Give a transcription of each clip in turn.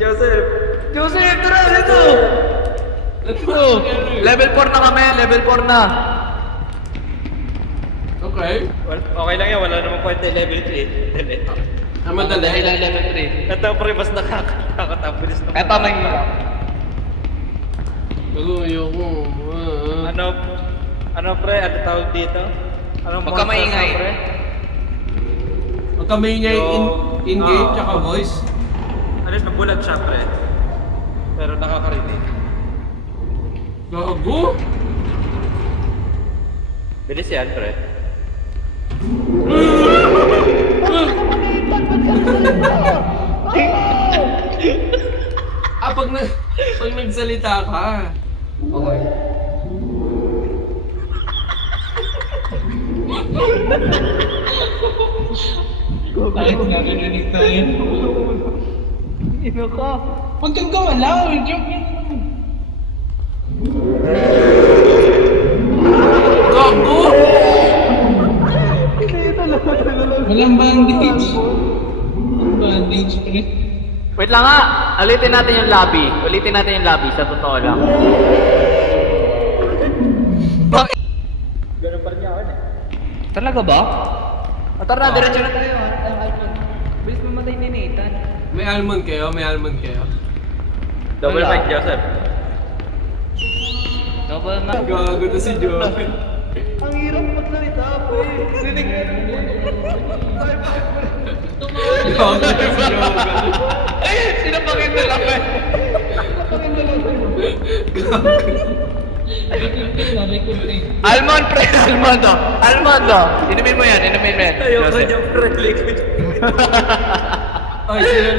Joseph! Joseph, tara, dito! Let's go! Level 4 na kami, level 4 na. Okay. Okay lang yan, wala namang kwenta level 3. Ah, madali. Dahil lang level 3. Ito pre, mas nakakatapulis na. Kaya tamay mo lang. Bago ayoko. Ano pre, ano tawag dito? Anong Huwag ka monster maingay. na, pre? Magkamay niya in-game tsaka voice. Ano yung nabulat siya pre? Pero nakakarinig. Gago? Bilis yan pre. Pag nagsalita ka. Okay. Bakit narinig na yun? Ino ka. Huwag kang gawalaw, joke yun. Gago! Walang bandage. Walang bandage, pre. Wait lang nga, ulitin natin yung lobby. Ulitin natin yung lobby, sa totoo lang. Bakit? Ganun pa rin niya ako eh. Talaga ba? O tara, diretso na tayo. Bilis mamatay ni Nathan. May almond kayo? May almond kayo? Double Wala. mic Joseph. Double na. Gago na si Joey. Ang hirap magsalita, pre. Rinig. Gago na si Joey. Sino pakit na lang, eh? Record eh. Almond, pre! Almond, oh! Almond, oh! Inumin mo yan, inumin mo yan. Ayoko Joseph. niya pre, liquid. Ay, sino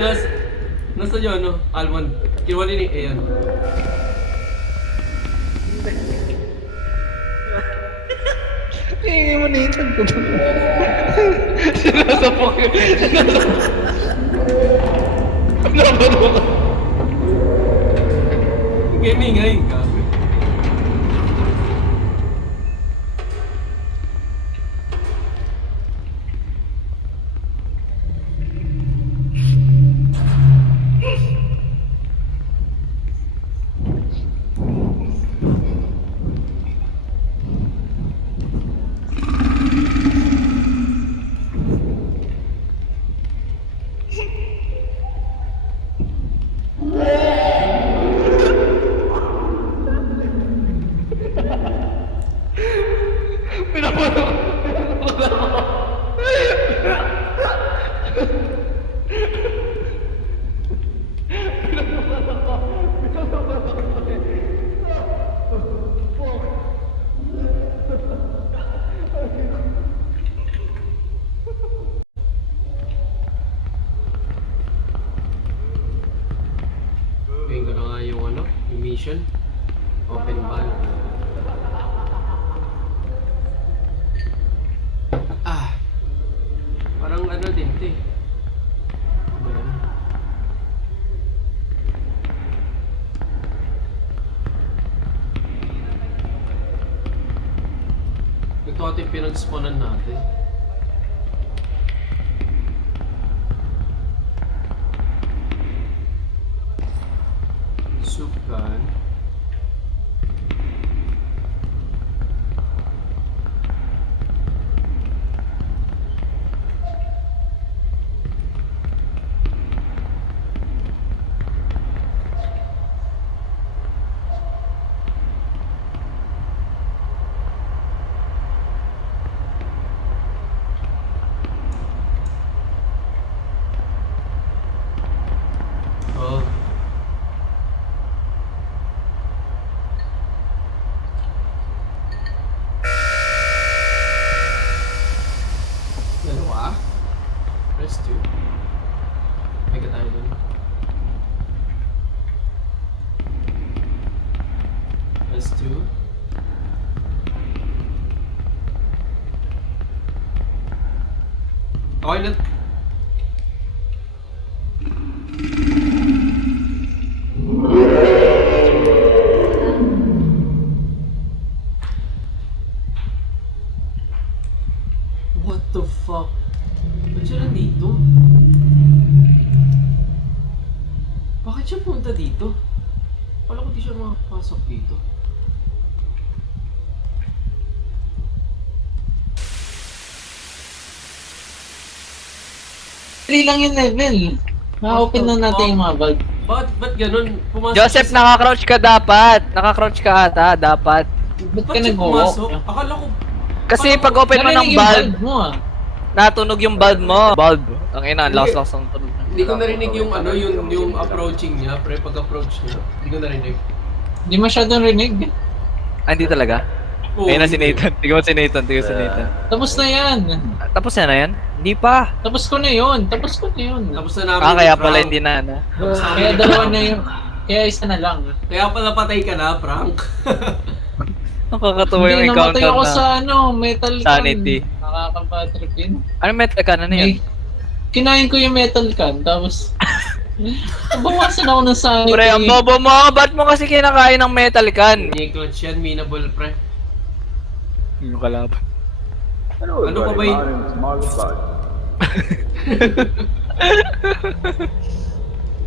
nasa yun, no? Almond. Kiwali ni Ayan. Tingin mo Nathan ko. Sinasapok yun. Sinasapok ko. Gaming ay, gago. Gawin ko na nga yung ano, yung mission. Open valve. Ah! Parang ano din ito eh. Ayan. Ito ating pinag-spawnan natin. Sukan. Oh. Dalawa. Press 2. Mega tayo dun. Press 2. Okay na. What the fuck? Ba't siya nandito? Bakit siya punta dito? Wala ko di siya makapasok dito. Three lang yung level. Ma-open na natin yung mga bag. Ba't ganun? Pumasok Joseph, siya naka-crouch ka dapat. Naka-crouch ka ata, dapat. Ba't Ba't ka siya nag-walk? pumasok? Akala ko... Kasi pag open mo ng Narinig yung bulb, mo ah. natunog yung bulb mo. Bulb. Ang ina, lakas ng tunog. Hindi ko narinig yung ano, yung approaching niya, pre, pag-approach niya. Hindi ko narinig. Hindi masyadong rinig. Ah, hindi talaga? Oo, Ayun na si hindi. Nathan. Tingnan mo si Nathan. Tingnan mo si Nathan. Tapos na yan. Tapos na yan? Hindi pa. Tapos ko na yun. Tapos ko na yun. Tapos na namin Ah, kaya yung pala prank. hindi na, ano? Tapos namin Kaya yung dalawa prank. na yun. Kaya isa na lang. Kaya pala patay ka na, prank. Nakakatawa yung Hindi, encounter namatay ako na. sa ano, metal can. Sanity. Nakaka-bad-trip yun. Ano metal ka? Ano yun? Kinain ko yung metal can, tapos... Bawasan ako ng sanity. Pre, ang bobo mo! Ba't mo kasi kinakain ng metal can? Hindi clutch yan, minable, pre. Yung kalaban. Ano pa ba yun?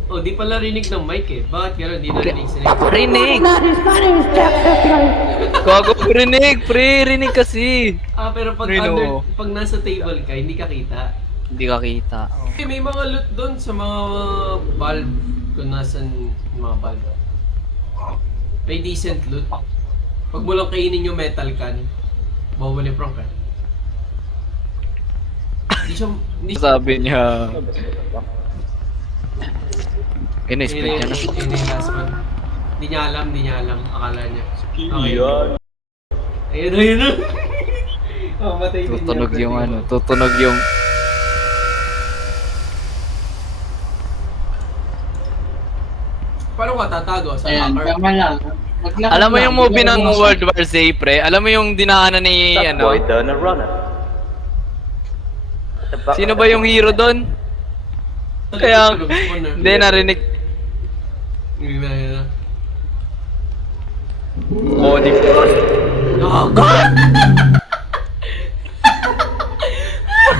Oh, di pala rinig ng mic eh. Bakit gano'n? Di narinig si Nick. Rinig! Gago, rinig! Pre, rinig kasi! Ah, pero pag, Rino. pag nasa table ka, hindi ka kita. Hindi ka kita. Eh, may mga loot doon sa mga valve. Kung nasan yung mga valve. May decent loot. Pag mo lang kainin yung metal can, bawal yung prank eh. Hindi siya... Hindi siya... Sabi niya... In-split niya na. Yun yung last one. Hindi niya alam. Akala niya. Okay. Ayun na. Oh, matay din niya. Tutunog yung ano, tutunog yung... Paano ka tatago? Sa Ayan, locker? tama lang. Maglakad Alam mo lang, yung movie ng maglakad World War Z, pre? Alam mo yung dinaanan ni, That ano? boy done a runner. Sino ba yung hero doon? Kaya, hindi narinig. Hindi na. Oh, di ba? Gago!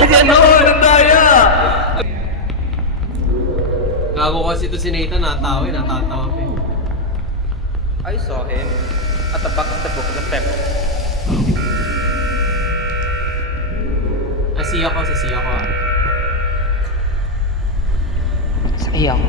Ano? Anong daya? Gago kasi to si Nathan, natatawa pa eh. I saw him at the back of the book, the pep. Sa siya ko ah. Iyak.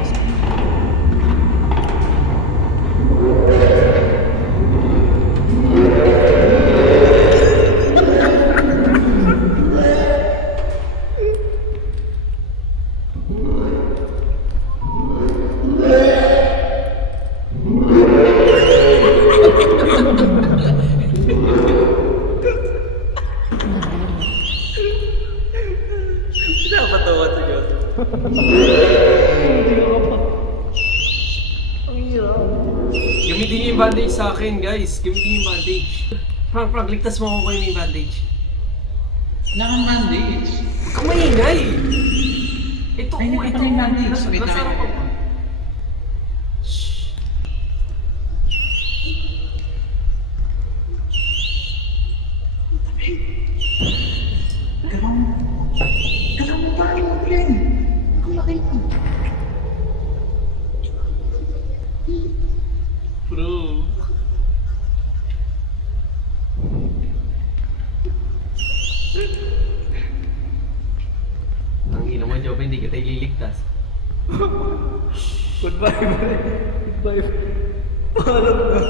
Pinapatawa si Joseph. Gamitin niyo yung bandage sa akin, guys. Gamitin niyo yung bandage. Frank, ligtas mo ako kayo yung bandage. Wala kang bandage. Huwag kang maingay! Ito, Ay, hindi ka pala yung bandage. Sakit na Nasarap kayo. ako. Galang mo pa yung plan. Ako makita. Bro. Ang ina mo, Job, hindi kita ililigtas. Goodbye, bye. Goodbye. Paalam na.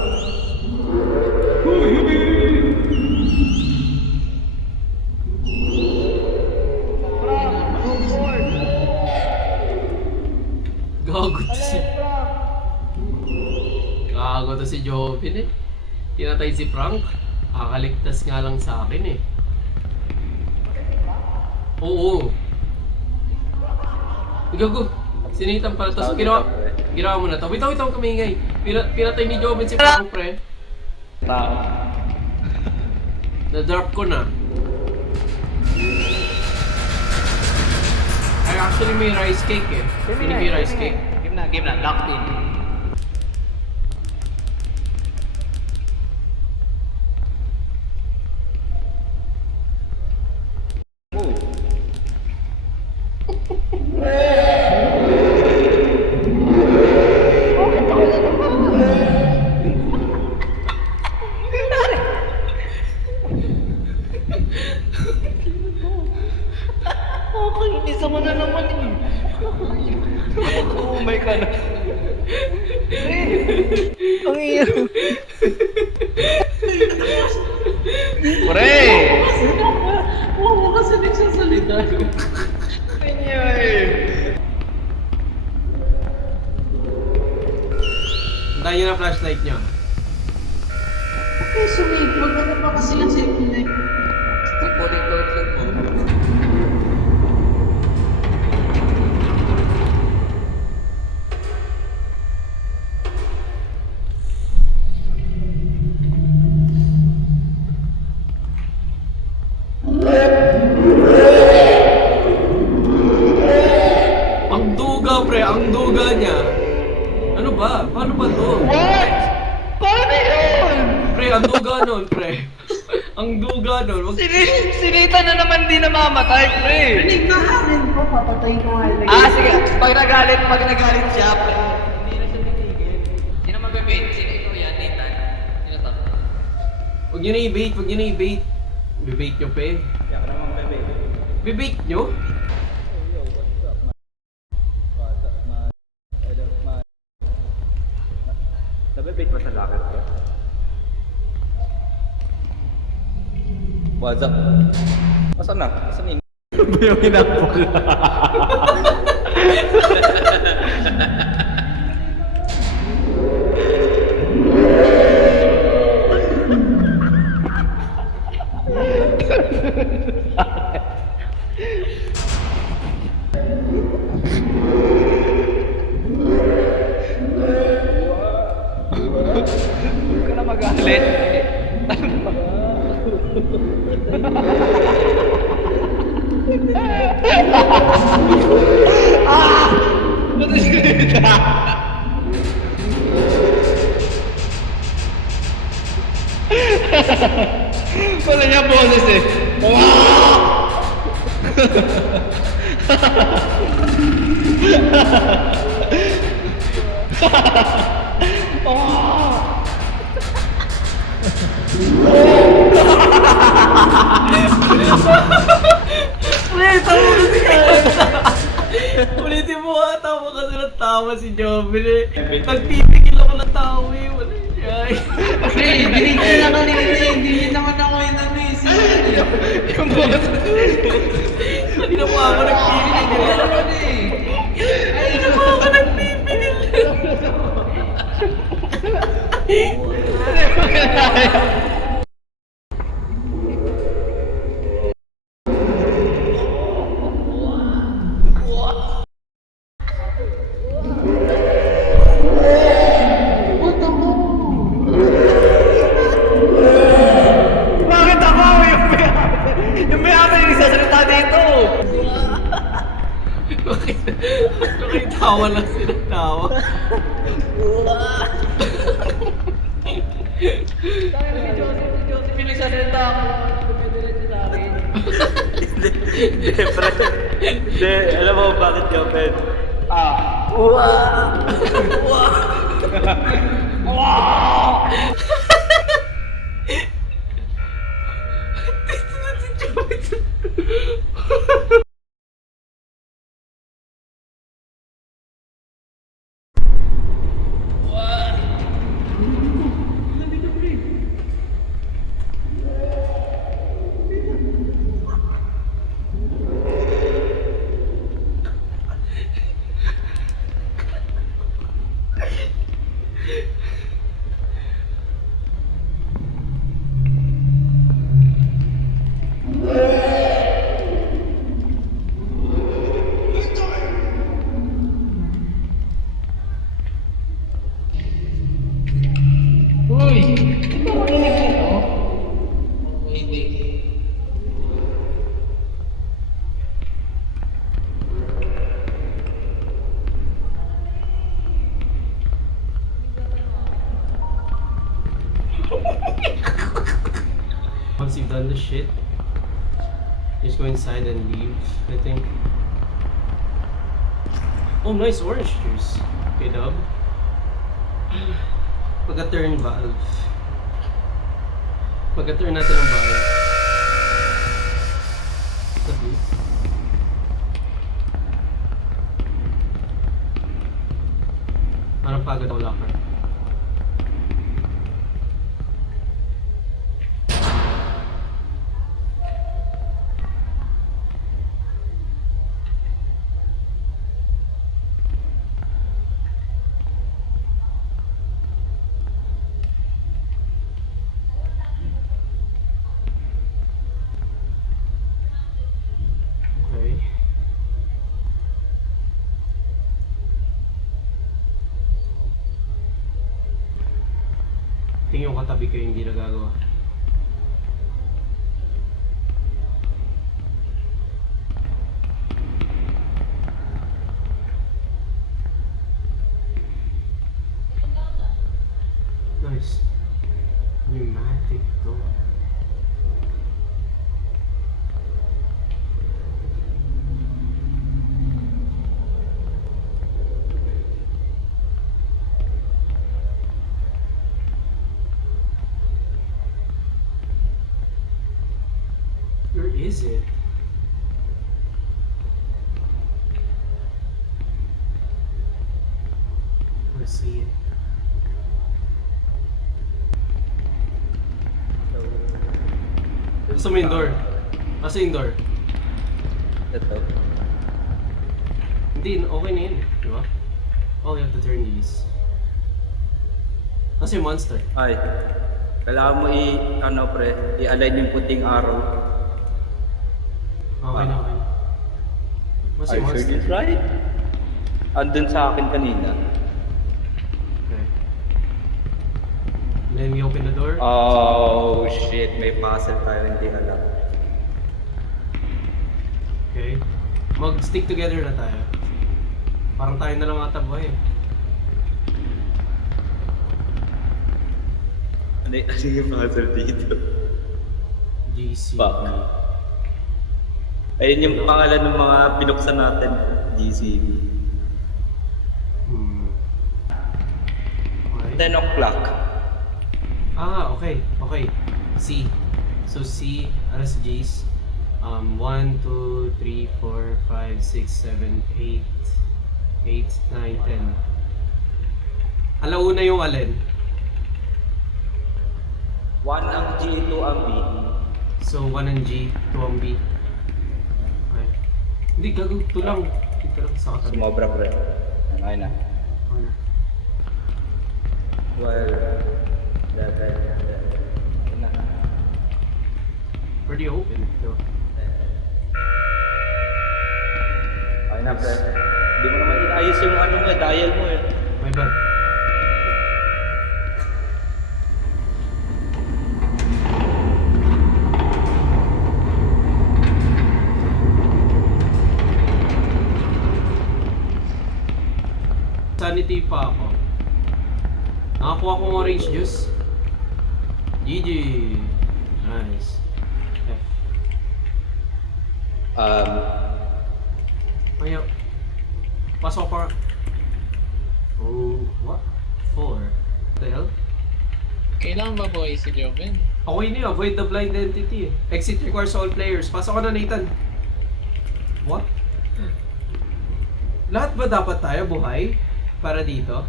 Gago to si... Gago to si Jovin eh. Tinatay si Frank. Kakaligtas nga lang sa akin eh. Oo. Gago. Sinitan pala. Tapos ginawa mo na to. Wait, huwag kami ingay. Pinatay ni Jovin si Frank, pre. Tao. Na-drop ko na. Ay, actually may rice cake eh. Pinibig rice cake. Game na. Locked in. Nakakainis ako na naman eh. Umay ka na. Ang iyo. Pre! Oo, kasi nagsasalita. Kanya eh. Antayin nyo na flashlight nyo. Okay, sumig. Maganda pa kasi lang cellphone eh. Pag-body code lang po. Ang duga, pre. Ang duga niya. Ano ba? Paano ba to? What? Paano yun? Pre, ang duga nun, pre. Ang duga nun. Wag... Sinita na naman di namamatay, pre. Nagmahamin ko, papatay ko nga lang. Ah, sige. Pag nagalit siya, pre. Hindi na siya titigil. Hindi na magbibait. Sino ikaw yan, Nathan? Sino to? Huwag nyo na i-bait. Huwag nyo na i-bait. Bibait nyo, pe. Kaya ka naman bebe. Bibait nyo? Nabibait ba sa locker ko? What's up? Asan na? Asan yun? Yung hinapok. Huwag ka na magalit. Ba't sinita? Wala niya boses eh. Pre, tawa kasi kayo. Ulitin mo nga, tawa kasi ng tawa si Jobber eh. Nagpipigil ako ng tawa eh. Wala siya. Pre, dinig ko na kanina eh. Hindi niya naman ako yung ano eh. Yung boses. Kanina pa ako nagpipigil. Kanina pa ako nagpipigil. Bakit ako? Yung may-ari yung nagsasalita dito. Bakit kayo tawa lang sila tawa? Si Joseph yung nagsasalita ako. Dumidiretso sa akin. Hindi, pre. Hindi, alam mo bakit Joped? Ah. Uy! Ito ako narinig nito? Hindi. Once you've done this shit, just go inside and leave, I think. Oh, nice orange juice. Okay, dub. Pagka-turn valve. Pagka-turn natin ang valve. kagad ako locker. Okay. Tingin yung katabi ko hindi nagagawa. Nice. Pneumatic door. Where is it? Let's see it. Gusto mo yung door? Nasa yung door? Ito. Hindi, okay na yun. Di ba? Oh, you have to turn these. Nasa yung monster? Ay. Kailangan mo i-align yung puting arrow. Okay na, okay na. Nasa Are yung you sure monster? this right? Andun sa akin kanina. Okay. Then we open the door. Oh shit, may puzzle tayo hindi alam. Okay. Mag-stick together na tayo. Parang tayo na lang ata buhay. Ano yung puzzle dito? GC. Fuck. Ayun yung pangalan ng mga binuksan natin. GCB. Okay. 10 o'clock. Ah, okay. Okay. C. So C, alas G's. 1, 2, 3, 4, 5, 6, 7, 8, 8, 9, 10. Alauna yung alin. 1 ang G, 2 ang B. So 1 ang G, 2 ang B. Okay. Hindi, gagawin. 2 lang. Dito lang sa katabi. Sumobra pre. Okay na. Okay na. Well, na. Where do you open it though? Okay na pre. Hindi mo naman inayos yung ano mo dial mo eh. My bad. Sanity pa ako. Nakakuha akong orange juice. GG. Nice. Okay. Ayaw. Pasok pa. Oh, what? 4. What the hell? Kailangan ba buhay si Joven? Okay na yun, avoid the blind entity. Exit requires all players. Pasok ka na, Nathan. What? Lahat ba dapat tayo buhay? Para dito?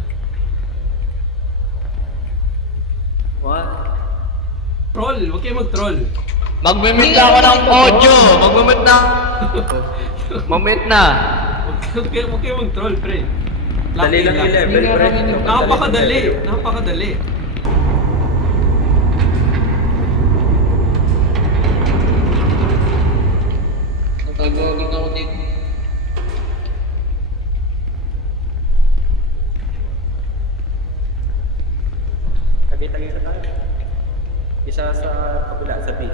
What? Troll! Huwag kayo mag-troll. Magmimit na ako ng audio! Magmimit na! Mamit na! Huwag kayo mag-troll, pre. Dali lang yung level Hindi pre. nga kami Napakadali! Napakadali! Natagaling ako dito. Tabi-tabi sa tayo. Isa sa kabila, sa B.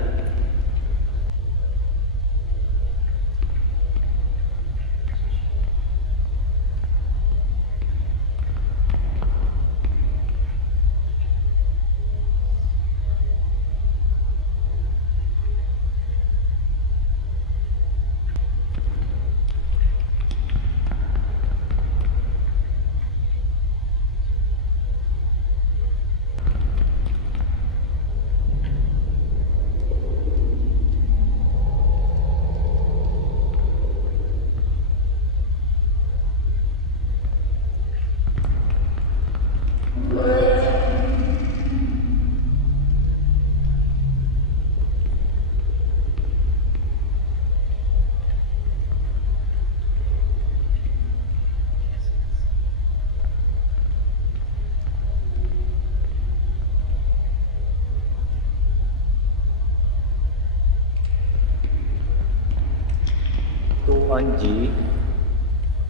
on G.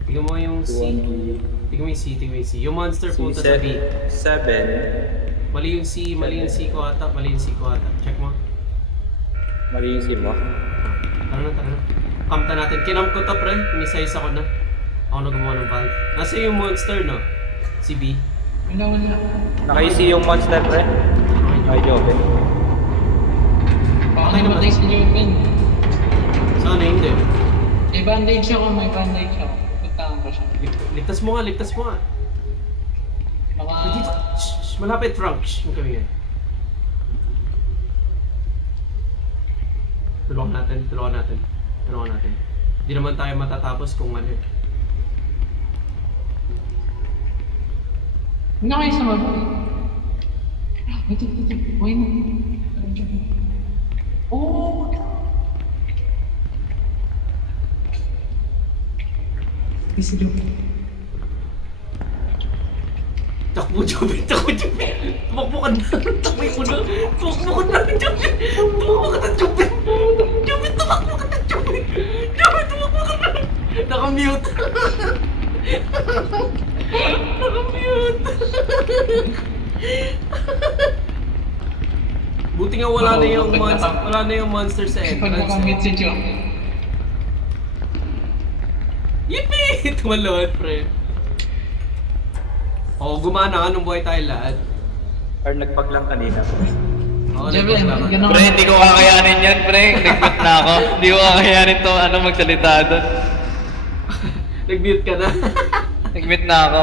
Tignan mo yung 2 C. on B. Tignan mo yung C, tignan mo yung C. Yung monster punta sa B. C7. Mali yung C ko ata. Check mo. Mali yung C mo. Tara na. Kamta natin. Kinam ko to, pre. Inisize ako na. Ako na gumawa ng valve. Nasa yung monster, no? Si B. Wala. Naka-C yung monster, pre. Ay, Jobe. Baka Okay naman. namatay si Joven. Sana hindi. May bandage ako. Puntahan ko siya. Ligtas mo nga. Baka... Dito. Shh, malapit, Frank. Shh, yung kami yan. Tulungan natin. Hindi naman tayo matatapos kung ano. Hindi na kayo sa mga... Ito. Why not? Oh! Isa Joven. Takbo, Joby. Tumakbo ka na. Tumakbo ka na, Joby. Naka-mute. Buti nga wala na yung monster sa Pag entrance. nakamit si Joven. Yippee! Tumalon, pre. Oo, gumana ka nung buhay tayo lahat. Or nagpag lang kanina. Oo, Joven, nagpaglaban. ganun. Pre, hindi ko kakayanin yan, pre. Nag-mute na ako. Hindi ko kakayanin to, magsalita doon. Nag-mute ka na. Nag-mute na ako.